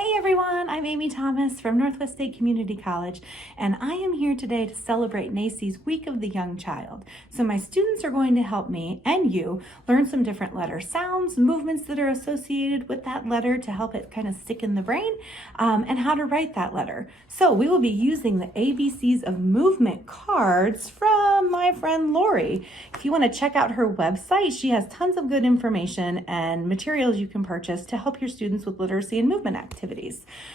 Hey everyone, I'm Amy Thomas from Northwest State Community College, and I am here today to celebrate NACC's Week of the Young Child. So my students are going to help me and you learn some different letter sounds, movements that are associated with that letter to help it kind of stick in the brain, and how to write that letter. So we will be using the ABCs of Movement cards from my friend Lori. If you want to check out her website, she has tons of good information and materials you can purchase to help your students with literacy and movement activities.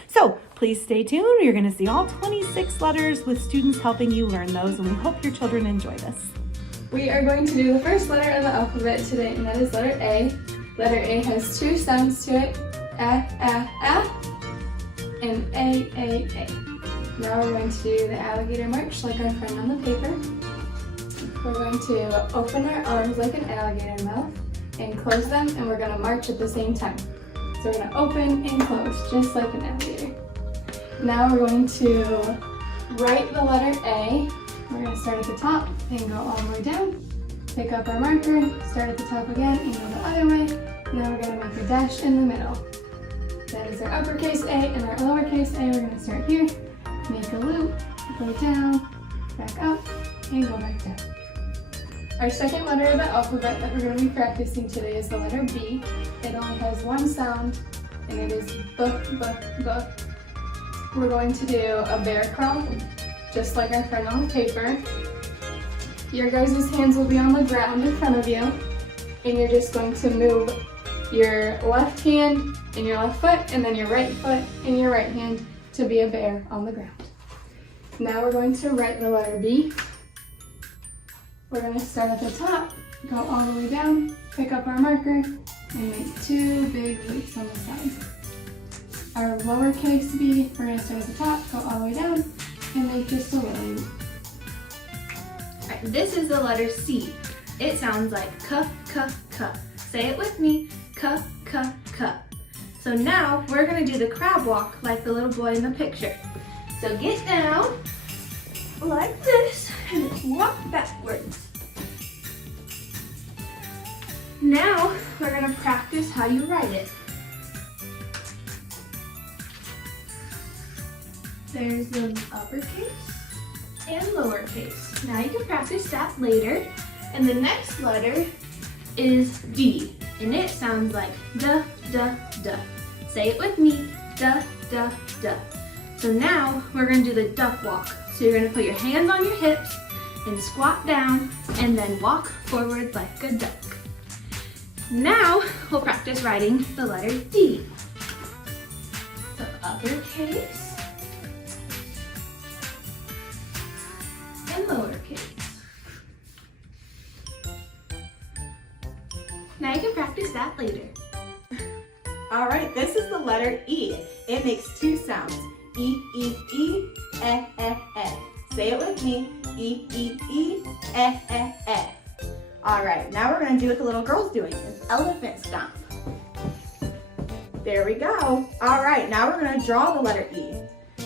So please stay tuned. You're going to see all 26 letters with students helping you learn those, and we hope your children enjoy this. We are going to do the first letter of the alphabet today, and that is letter A. Letter A has two sounds to it, A, and A. Now we're going to do the Alligator March like our friend on the paper. We're going to open our arms like an alligator mouth and close them, and we're going to march at the same time. So we're going to open and close just like an alligator. Now we're going to write the letter A. We're going to start at the top and go all the way down. Pick up our marker, start at the top again and go the other way. Now we're going to make a dash in the middle. That is our uppercase A, and our lowercase a. We're going to start here, make a loop, go down, back up, and go back down. Our second letter of the alphabet that we're going to be practicing today is the letter B. It only has one sound, and it is B. We're going to do a bear crawl, just like our friend on the paper. Your guys' hands will be on the ground in front of you, and you're just going to move your left hand and your left foot, and then your right foot and your right hand to be a bear on the ground. Now we're going to write the letter B. We're going to start at the top, go all the way down, pick up our marker, and make two big loops on the side. Our lowercase b, we're going to start at the top, go all the way down, and make just a little loop. Alright, this is the letter C. It sounds like k. Say it with me, k. So now we're going to do the crab walk like the little boy in the picture. So get down like this and walk backwards. Now we're going to practice how you write it. There's the uppercase and lowercase. Now you can practice that later. And the next letter is D, and it sounds like d. Say it with me, d. So now we're going to do the duck walk. So you're going to put your hands on your hips and squat down and then walk forward like a duck. Now we'll practice writing the letter D. So uppercase and lowercase. Now you can practice that later. All right, this is the letter E. It makes two sounds, E, E. Say it with me, E. All right, now we're going to do what the little girl's doing, an elephant stomp. There we go. All right, now we're going to draw the letter E.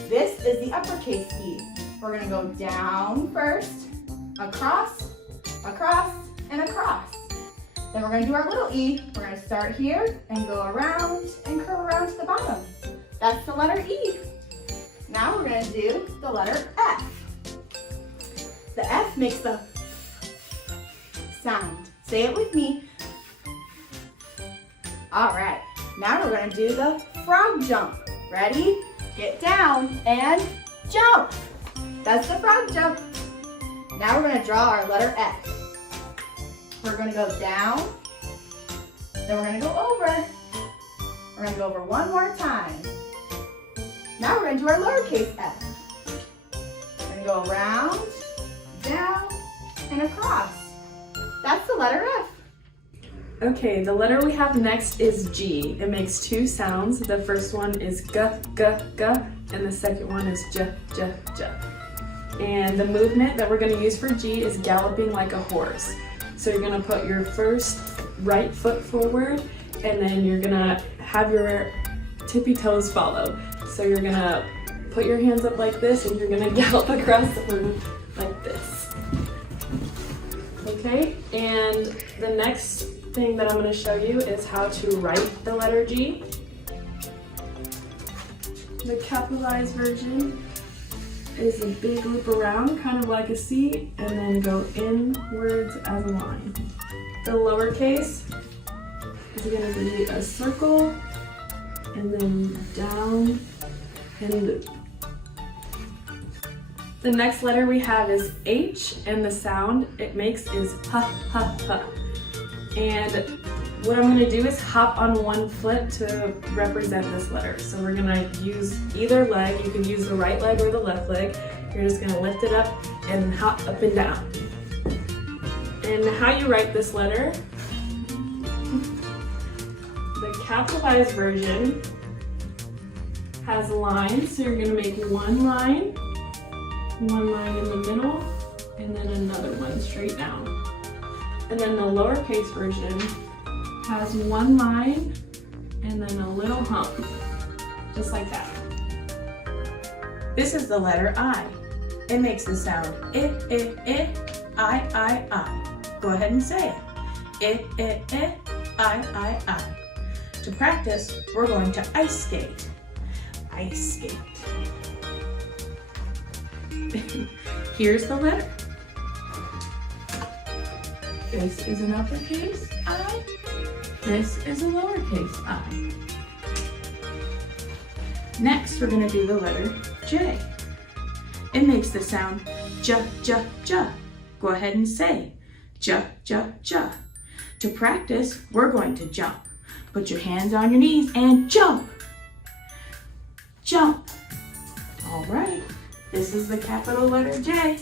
This is the uppercase E. We're going to go down first, across, and across. Then we're going to do our little E. We're going to start here and go around and curve around to the bottom. That's the letter E. Now we're going to do the letter F. The F makes the sound. Say it with me. All right, now we're going to do the frog jump. Ready? Get down and jump. That's the frog jump. Now we're going to draw our letter F. We're going to go down, then we're going to go over. We're going to go over one more time. Now we're going to do our lowercase f. We're going to go around, down, and across. That's the letter F. Okay, the letter we have next is G. It makes two sounds. The first one is g, and the second one is j. And the movement that we're going to use for G is galloping like a horse. So you're going to put your first right foot forward, and then you're going to have your tippy toes follow. So you're going to put your hands up like this, and you're going to gallop across the room like this. Okay, and the next thing that I'm going to show you is how to write the letter G. The capitalized version is a big loop around, kind of like a C, and then go inwards as a line. The lowercase is going to be a circle, and then down and loop. The next letter we have is H, and the sound it makes is ha ha ha. And what I'm going to do is hop on one foot to represent this letter. So we're going to use either leg. You can use the right leg or the left leg. You're just going to lift it up and hop up and down. And how you write this letter, the capitalized version has lines. So you're going to make one line in the middle, and then another one straight down. And then the lowercase version has one line and then a little hump, just like that. This is the letter I. It makes the sound I. Go ahead and say it. I. To practice, we're going to ice skate. Ice skate. Here's the letter. This is an uppercase I. This is a lowercase I. Next, we're going to do the letter J. It makes the sound J. Go ahead and say J. To practice, we're going to jump. Put your hands on your knees and jump. Jump. All right. This is the capital letter J.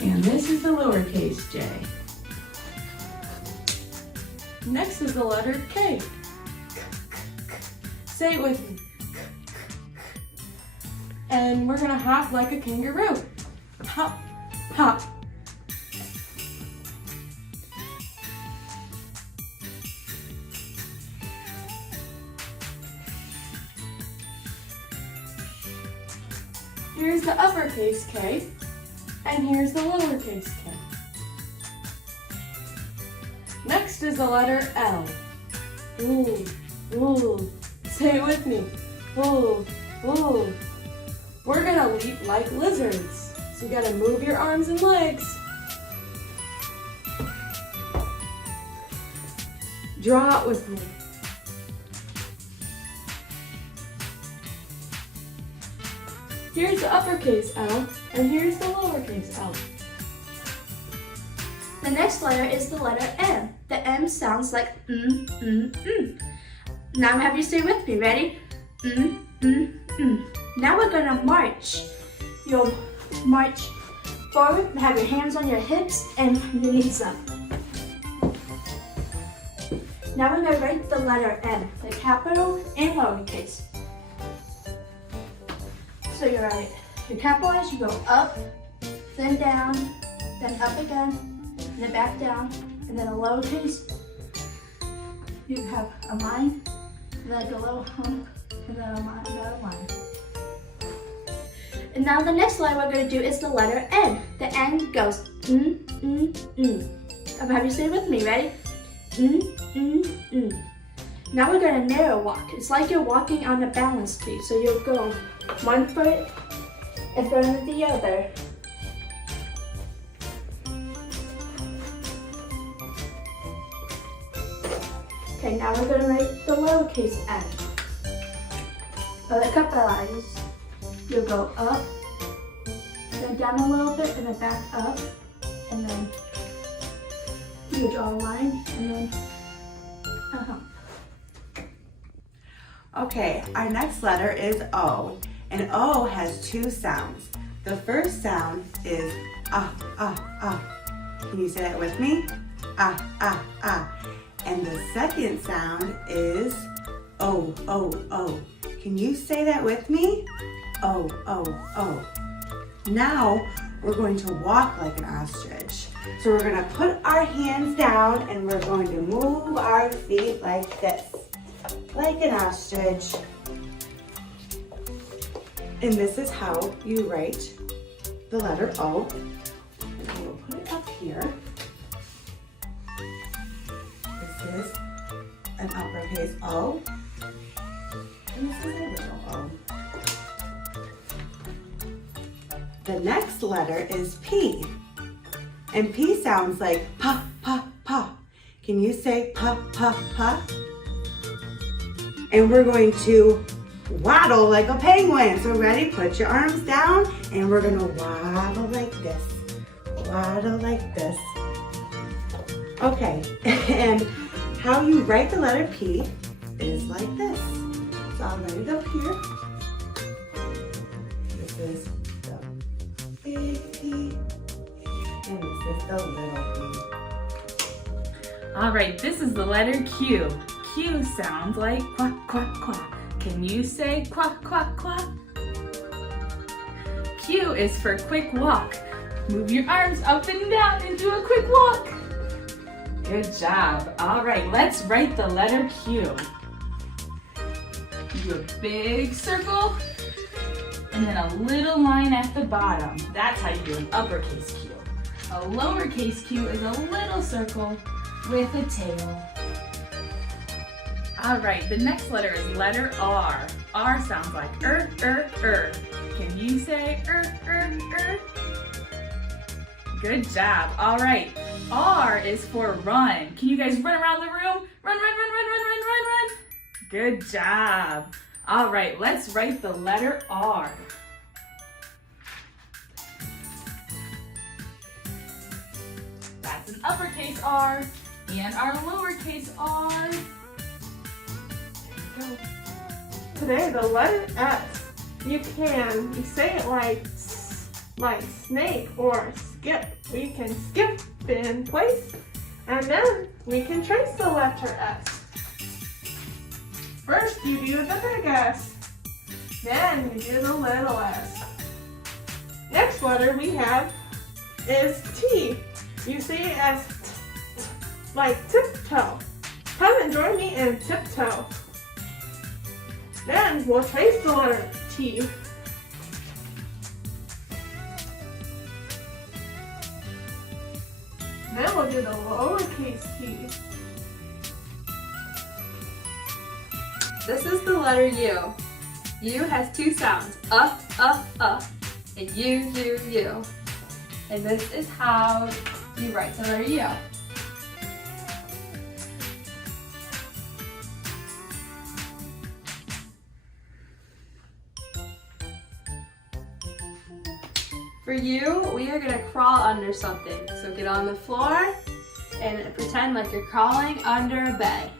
And this is the lowercase j. Next is the letter K. Say it with me. And we're gonna hop like a kangaroo. Hop, hop. Here's the uppercase K, and here's the lowercase k. Next is the letter L. Ooh, ooh. Say it with me. Ooh, ooh. We're gonna leap like lizards. So you gotta move your arms and legs. Draw it with me. Here's the uppercase L, and here's the lowercase l. The next letter is the letter M. The M sounds like Now have you say with me, ready? Now we're gonna march. You'll march forward, have your hands on your hips and your knees up. Now we're gonna write the letter M, the capital and lowercase. So you write your capitalize, you go up, then down, then up again, and then back down, and then a lowercase. You have a line, and then a little hump, and then a line, another line. And now the next line we're going to do is the letter N. The N goes Have you say it with me, ready? Now we're going to narrow walk. It's like you're walking on a balance beam. So you'll go one foot in front of the other. Okay, now we're going to write the lowercase n. So the capitalize. You'll go up, then down a little bit, and then back up, and then you draw a line, and then a hump. Okay, our next letter is O, and O has two sounds. The first sound is ah. Can you say that with me? Ah. And the second sound is oh. Can you say that with me? Oh. Now we're going to walk like an ostrich. So we're going to put our hands down and we're going to move our feet like this, like an ostrich. And this is how you write the letter O. And I will put it up here. This is an uppercase O. And this is a little O. The next letter is P. And P sounds like pa, pa, pa. Can you say pa, pa, pa? And we're going to waddle like a penguin. So ready? Put your arms down and we're gonna waddle like this. Waddle like this. Okay, and how you write the letter P is like this. So I'll write it up here. This is the big P, and this is the little P. All right, this is the letter Q. Q sounds like quack, quack, quack. Can you say quack, quack, quack? Q is for quick walk. Move your arms up and down and do a quick walk. Good job. All right, let's write the letter Q. Do a big circle and then a little line at the bottom. That's how you do an uppercase Q. A lowercase q is a little circle with a tail. All right, the next letter is letter R. R sounds like Can you say Good job. All right, R is for run. Can you guys run around the room? Run, run, run, run, run, run, run, run. Good job. All right, let's write the letter R. That's an uppercase R and our lowercase R. There we go. Today, the letter S. You say it like snake or skip. We can skip in place, and then we can trace the letter S. First, you do the big S. Then you do the little s. Next letter we have is T. You say it as like tiptoe. Come and join me in tiptoe. Then we'll trace the letter T. Then we'll do the lowercase t. This is the letter U. U has two sounds, and U. And this is how you write the letter U. For U, we are gonna crawl under something. So get on the floor and pretend like you're crawling under a bed.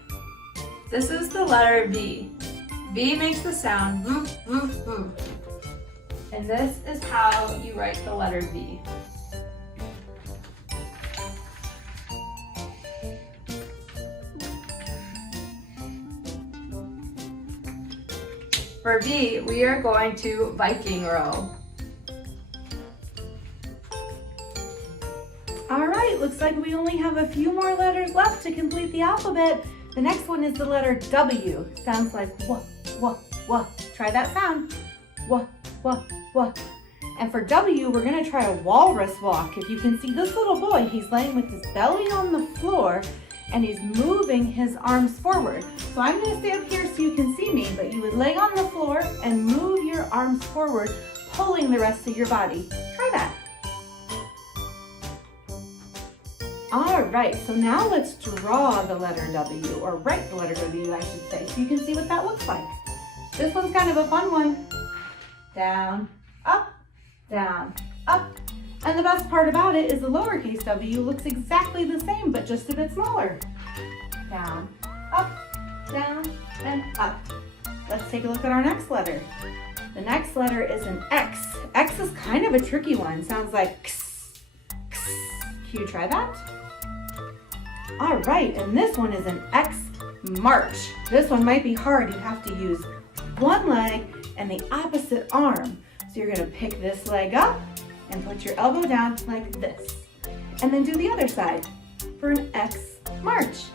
This is the letter V. V makes the sound voo, voo, voo. And this is how you write the letter V. For V, we are going to Viking row. All right, looks like we only have a few more letters left to complete the alphabet. The next one is the letter W. Sounds like wah. Try that sound. Wah. And for W, we're gonna try a walrus walk. If you can see this little boy, he's laying with his belly on the floor and he's moving his arms forward. So I'm gonna stay up here so you can see me, but you would lay on the floor and move your arms forward, pulling the rest of your body. Try that. All right, so now let's draw the letter W, or write the letter W, I should say, so you can see what that looks like. This one's kind of a fun one. Down, up. And the best part about it is the lowercase w looks exactly the same, but just a bit smaller. Down, and up. Let's take a look at our next letter. The next letter is an X. X is kind of a tricky one. Sounds like x. Can you try that? All right, and this one is an X march. This one might be hard. You have to use one leg and the opposite arm. So you're gonna pick this leg up and put your elbow down like this. And then do the other side for an X march.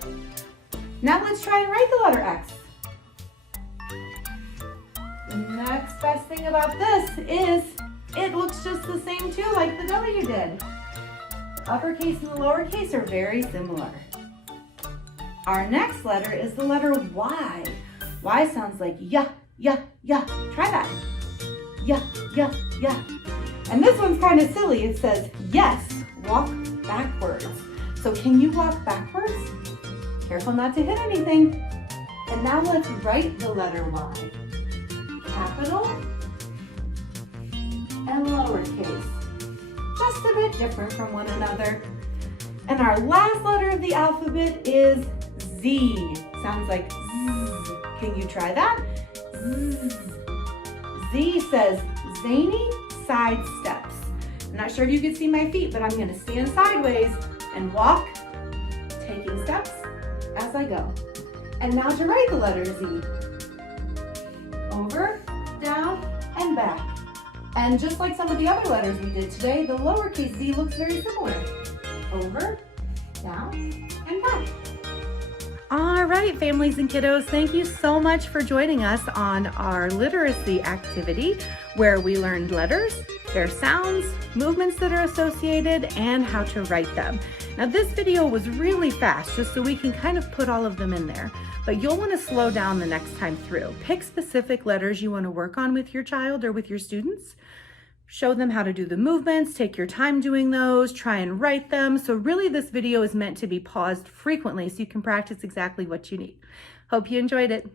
Now let's try and write the letter X. The next best thing about this is it looks just the same too, like the W did. The uppercase and the lowercase are very similar. Our next letter is the letter Y. Y sounds like yeah, yeah. Try that. Yeah, yeah, yeah. And this one's kind of silly. It says, yes, walk backwards. So can you walk backwards? Careful not to hit anything. And now let's write the letter Y. Capital and lowercase. Just a bit different from one another. And our last letter of the alphabet is Z. Sounds like Z. Can you try that? Z. Z says zany side steps. I'm not sure if you can see my feet, but I'm going to stand sideways and walk, taking steps as I go. And now to write the letter Z. Over, down, and back. And just like some of the other letters we did today, the lowercase z looks very similar. Over, down, and back. All right, families and kiddos, thank you so much for joining us on our literacy activity where we learned letters, their sounds, movements that are associated, and how to write them. Now this video was really fast just so we can kind of put all of them in there, but you'll want to slow down the next time through. Pick specific letters you want to work on with your child or with your students. Show them how to do the movements, take your time doing those, try and write them. So really this video is meant to be paused frequently so you can practice exactly what you need. Hope you enjoyed it.